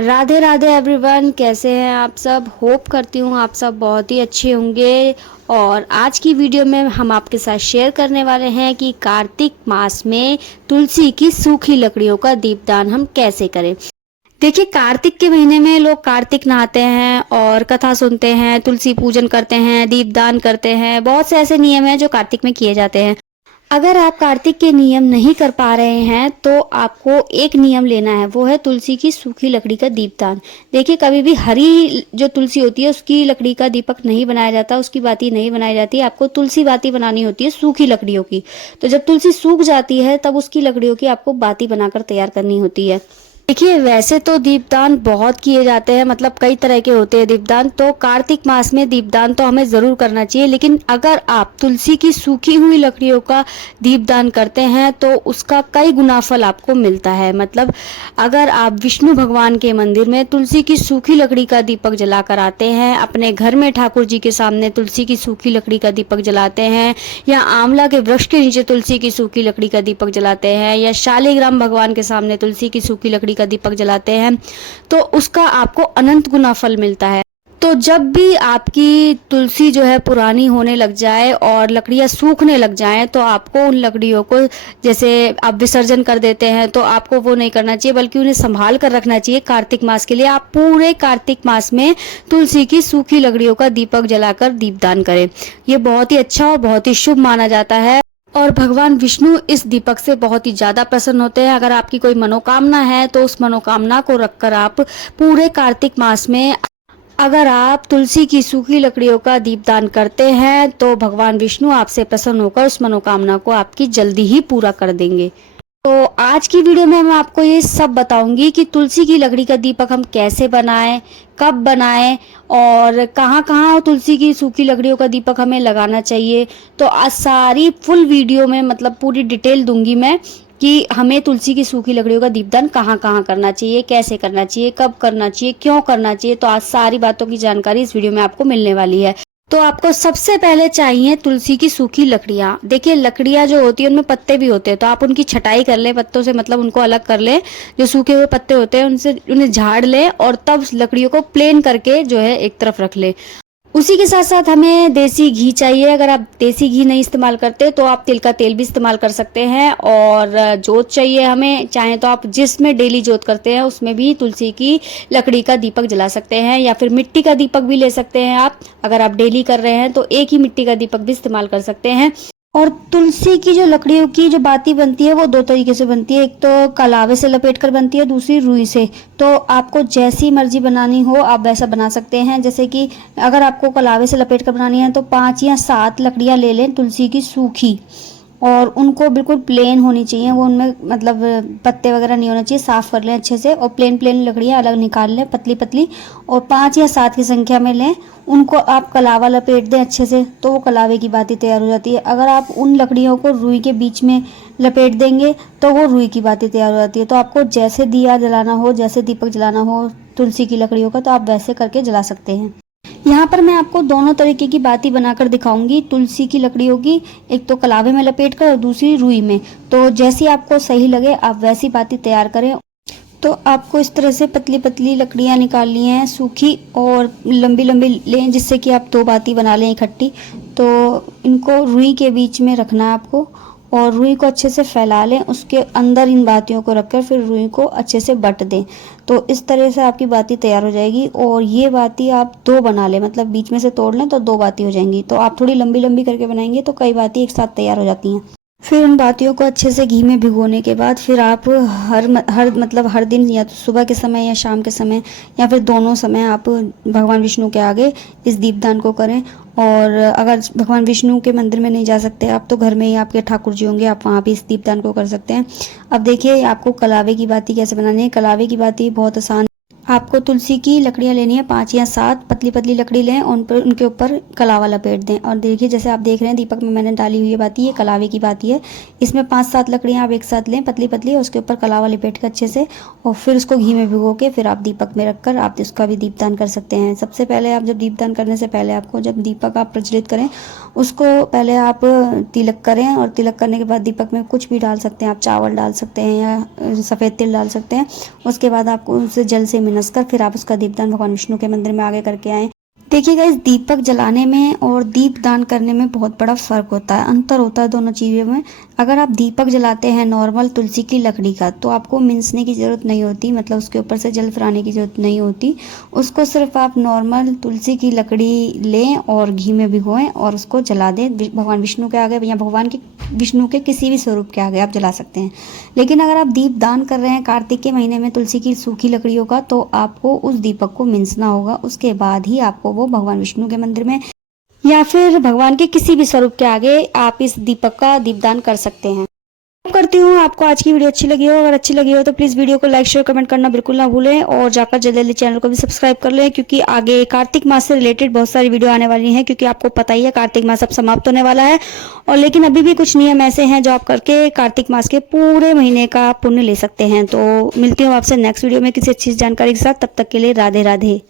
Radhe Radhe everyone, कैसे हैं आप सब। होप करती हूँ आप सब बहुत ही अच्छे होंगे। और आज की वीडियो में हम आपके साथ शेयर करने वाले हैं कि कार्तिक मास में तुलसी की सूखी लकड़ियों का दीपदान हम कैसे करें। देखिए, कार्तिक के महीने में लोग कार्तिक नहाते हैं और कथा सुनते हैं, तुलसी पूजन करते हैं, दीपदान करते हैं। बहुत से ऐसे नियम हैं जो कार्तिक में किए जाते हैं। अगर आप कार्तिक के नियम नहीं कर पा रहे हैं तो आपको एक नियम लेना है, वो है तुलसी की सूखी लकड़ी का दीपदान। देखिए, कभी भी हरी जो तुलसी होती है उसकी लकड़ी का दीपक नहीं बनाया जाता, उसकी बाती नहीं बनाई जाती। आपको तुलसी बाती बनानी होती है सूखी लकड़ियों की। तो जब तुलसी सूख जाती है तब उसकी लकड़ियों की आपको बाती बनाकर तैयार करनी होती है। देखिए, वैसे तो दीपदान बहुत किए जाते हैं, मतलब कई तरह के होते हैं दीपदान। तो कार्तिक मास में दीपदान तो हमें ज़रूर करना चाहिए, लेकिन अगर आप तुलसी की सूखी हुई लकड़ियों का दीपदान करते हैं तो उसका कई गुना फल आपको मिलता है। मतलब अगर आप विष्णु भगवान के मंदिर में तुलसी की सूखी लकड़ी का दीपक जलाकर आते हैं, अपने घर में ठाकुर जी के सामने तुलसी की सूखी लकड़ी का दीपक जलाते हैं, या आंवला के वृक्ष के नीचे तुलसी की सूखी लकड़ी का दीपक जलाते हैं, या शालिग्राम भगवान के सामने तुलसी की सूखी लकड़ी का दीपक जलाते हैं, तो उसका आपको अनंत गुना फल मिलता है। तो जब भी आपकी तुलसी जो है पुरानी होने लग जाए और लकड़ियां सूखने लग जाएं, तो आपको उन लकड़ियों को, जैसे आप विसर्जन कर देते हैं, तो आपको वो नहीं करना चाहिए, बल्कि उन्हें संभाल कर रखना चाहिए। कार्तिक मास के लिए आप पूरे कार्तिक मास में तुलसी की सूखी लकड़ियों का दीपक जलाकर दीपदान करें। ये बहुत ही अच्छा और बहुत ही शुभ माना जाता है। और भगवान विष्णु इस दीपक से बहुत ही ज्यादा प्रसन्न होते हैं। अगर आपकी कोई मनोकामना है तो उस मनोकामना को रखकर आप पूरे कार्तिक मास में अगर आप तुलसी की सूखी लकड़ियों का दीपदान करते हैं तो भगवान विष्णु आपसे प्रसन्न होकर उस मनोकामना को आपकी जल्दी ही पूरा कर देंगे। तो आज की वीडियो में मैं आपको ये सब बताऊंगी कि तुलसी की लकड़ी का दीपक हम कैसे बनाएं, कब बनाएं, और कहाँ कहाँ तुलसी की सूखी लकड़ियों का दीपक हमें लगाना चाहिए। तो आज सारी फुल वीडियो में, मतलब पूरी डिटेल दूंगी मैं कि हमें तुलसी की सूखी लकड़ियों का दीपदान कहाँ कहाँ करना चाहिए, कैसे करना चाहिए, कब करना चाहिए, क्यों करना चाहिए। तो आज सारी बातों की जानकारी इस वीडियो में आपको मिलने वाली है। तो आपको सबसे पहले चाहिए तुलसी की सूखी लकड़ियाँ। देखिए, लकड़ियाँ जो होती है उनमें पत्ते भी होते हैं, तो आप उनकी छटाई कर लें पत्तों से, मतलब उनको अलग कर लें। जो सूखे हुए पत्ते होते हैं उनसे उन्हें झाड़ लें और तब लकड़ियों को प्लेन करके जो है एक तरफ रख लें। उसी के साथ साथ हमें देसी घी चाहिए। अगर आप देसी घी नहीं इस्तेमाल करते तो आप तिल का तेल भी इस्तेमाल कर सकते हैं। और जोत चाहिए हमें, चाहे तो आप जिसमें डेली जोत करते हैं उसमें भी तुलसी की लकड़ी का दीपक जला सकते हैं, या फिर मिट्टी का दीपक भी ले सकते हैं आप। अगर आप डेली कर रहे हैं तो एक ही मिट्टी का दीपक भी इस्तेमाल कर सकते हैं। और तुलसी की जो लकड़ियों की जो बाती बनती है वो दो तरीके से बनती है। एक तो कलावे से लपेटकर बनती है, दूसरी रुई से। तो आपको जैसी मर्जी बनानी हो आप वैसा बना सकते हैं। जैसे कि अगर आपको कलावे से लपेटकर बनानी है तो 5 या 7 लकड़ियां ले लें तुलसी की सूखी, और उनको बिल्कुल प्लेन होनी चाहिए। वो उनमें मतलब पत्ते वगैरह नहीं होना चाहिए। साफ़ कर लें अच्छे से और प्लेन प्लेन लकड़ियाँ अलग निकाल लें, पतली पतली। और 5 या 7 की संख्या में लें, उनको आप कलावा लपेट दें अच्छे से, तो वो कलावे की बाती तैयार हो जाती है। अगर आप उन लकड़ियों को रुई के बीच में लपेट देंगे तो वो रुई की बाती तैयार हो जाती है। तो आपको जैसे दिया जलाना हो, जैसे दीपक जलाना हो तुलसी की लकड़ियों का, तो आप वैसे करके जला सकते हैं। यहाँ पर मैं आपको दोनों तरीके की बाती बनाकर दिखाऊंगी तुलसी की लकड़ियों की। एक तो कलावे में लपेटकर और दूसरी रुई में। तो जैसी आपको सही लगे आप वैसी बाती तैयार करें। तो आपको इस तरह से पतली पतली लकड़ियाँ निकालनी हैं सूखी, और लंबी लंबी लें जिससे कि आप 2 बाती बना लें इकट्ठी। तो इनको रुई के बीच में रखना है आपको, और रुई को अच्छे से फैला लें। उसके अंदर इन बातियों को रखकर फिर रुई को अच्छे से बट दें। तो इस तरह से आपकी बाती तैयार हो जाएगी। और ये बाती आप 2 बना लें, मतलब बीच में से तोड़ लें तो 2 बाती हो जाएंगी। तो आप थोड़ी लंबी लंबी करके बनाएंगे तो कई बाती एक साथ तैयार हो जाती हैं। फिर उन बातियों को अच्छे से घी में भिगोने के बाद फिर आप हर दिन, या तो सुबह के समय या शाम के समय या फिर दोनों समय, आप भगवान विष्णु के आगे इस दीपदान को करें। और अगर भगवान विष्णु के मंदिर में नहीं जा सकते आप तो घर में ही आपके ठाकुर जी होंगे, आप वहाँ भी इस दीपदान को कर सकते हैं। अब देखिए, आपको कलावे की बाती कैसे बनानी है। कलावे की बाती बहुत आसान। आपको तुलसी की लकड़ियाँ लेनी है 5 या 7 पतली पतली लकड़ी लें, उन पर उनके ऊपर कलावा लपेट दें। और देखिए, जैसे आप देख रहे हैं दीपक में मैंने डाली हुई है बाती, ये कलावे की बाती है। इसमें 5-7 लकड़ियाँ आप एक साथ लें पतली पतली, और उसके ऊपर कलावा लपेट कर अच्छे से, और फिर उसको घी में भिगो के फिर आप दीपक में रखकर आप इसका भी दीपदान कर सकते हैं। सबसे पहले आप जब दीपदान करने से पहले आपको, जब दीपक आप प्रज्वलित करें उसको पहले आप तिलक करें, और तिलक करने के बाद दीपक में कुछ भी डाल सकते हैं आप, चावल डाल सकते हैं या सफ़ेद तिल डाल सकते हैं। उसके बाद आपको उसे जल से मिना मानस कर फिर आप उसका दीपदान भगवान विष्णु के मंदिर में आगे करके आएँ। देखिएगा, इस दीपक जलाने में और दीप दान करने में बहुत बड़ा फ़र्क होता है, अंतर होता है दोनों चीज़ों में। अगर आप दीपक जलाते हैं नॉर्मल तुलसी की लकड़ी का, तो आपको मिंसने की ज़रूरत नहीं होती, मतलब उसके ऊपर से जल फराने की ज़रूरत नहीं होती। उसको सिर्फ आप नॉर्मल तुलसी की लकड़ी लें और घी में भिगोएं और उसको जला दें भगवान विष्णु के आगे, या विष्णु के किसी भी स्वरूप के आगे आप जला सकते हैं। लेकिन अगर आप दीप दान कर रहे हैं कार्तिक के महीने में तुलसी की सूखी लकड़ियों का, तो आपको उस दीपक को मिंसना होगा, उसके बाद ही आपको वो भगवान विष्णु के मंदिर में या फिर भगवान के किसी भी स्वरूप के आगे आप इस दीपक का दीपदान कर सकते हैं। करती हूँ आपको आज की वीडियो अच्छी लगी हो। अगर अच्छी लगी हो तो प्लीज़ वीडियो को लाइक शेयर कमेंट करना बिल्कुल ना भूलें और जाकर जल्दी जल्दी चैनल को भी सब्सक्राइब कर लें, क्योंकि आगे कार्तिक मास से रिलेटेड बहुत सारी वीडियो आने वाली हैं, क्योंकि आपको पता ही है कार्तिक मास अब समाप्त होने वाला है। और लेकिन अभी भी कुछ नियम ऐसे हैं जो आप करके कार्तिक मास के पूरे महीने का पुण्य ले सकते हैं। तो मिलती हूँ आपसे नेक्स्ट वीडियो में किसी अच्छी जानकारी के साथ, तब तक के लिए राधे राधे।